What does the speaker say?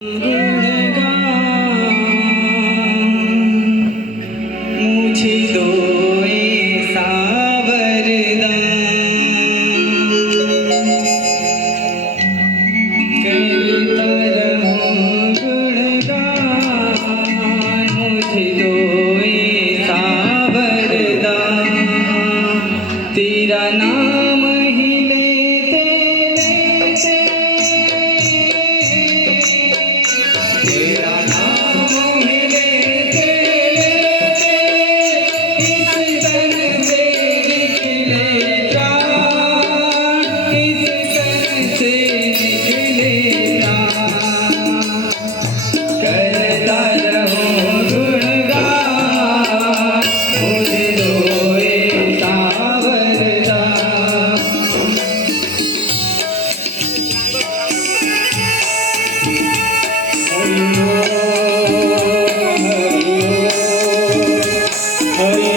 गुणगान मुझे दो ऐसा वरदान करता रहूं गुणगान मुझे दो ऐसा वरदान तेरा नाम ही लेते लेते तेरा नाम ही लेते लेते इस तन से निकले प्राण इस तन से निकले प्राण करता रहूं गुणगान मुझे दो ऐसा वरदान हरि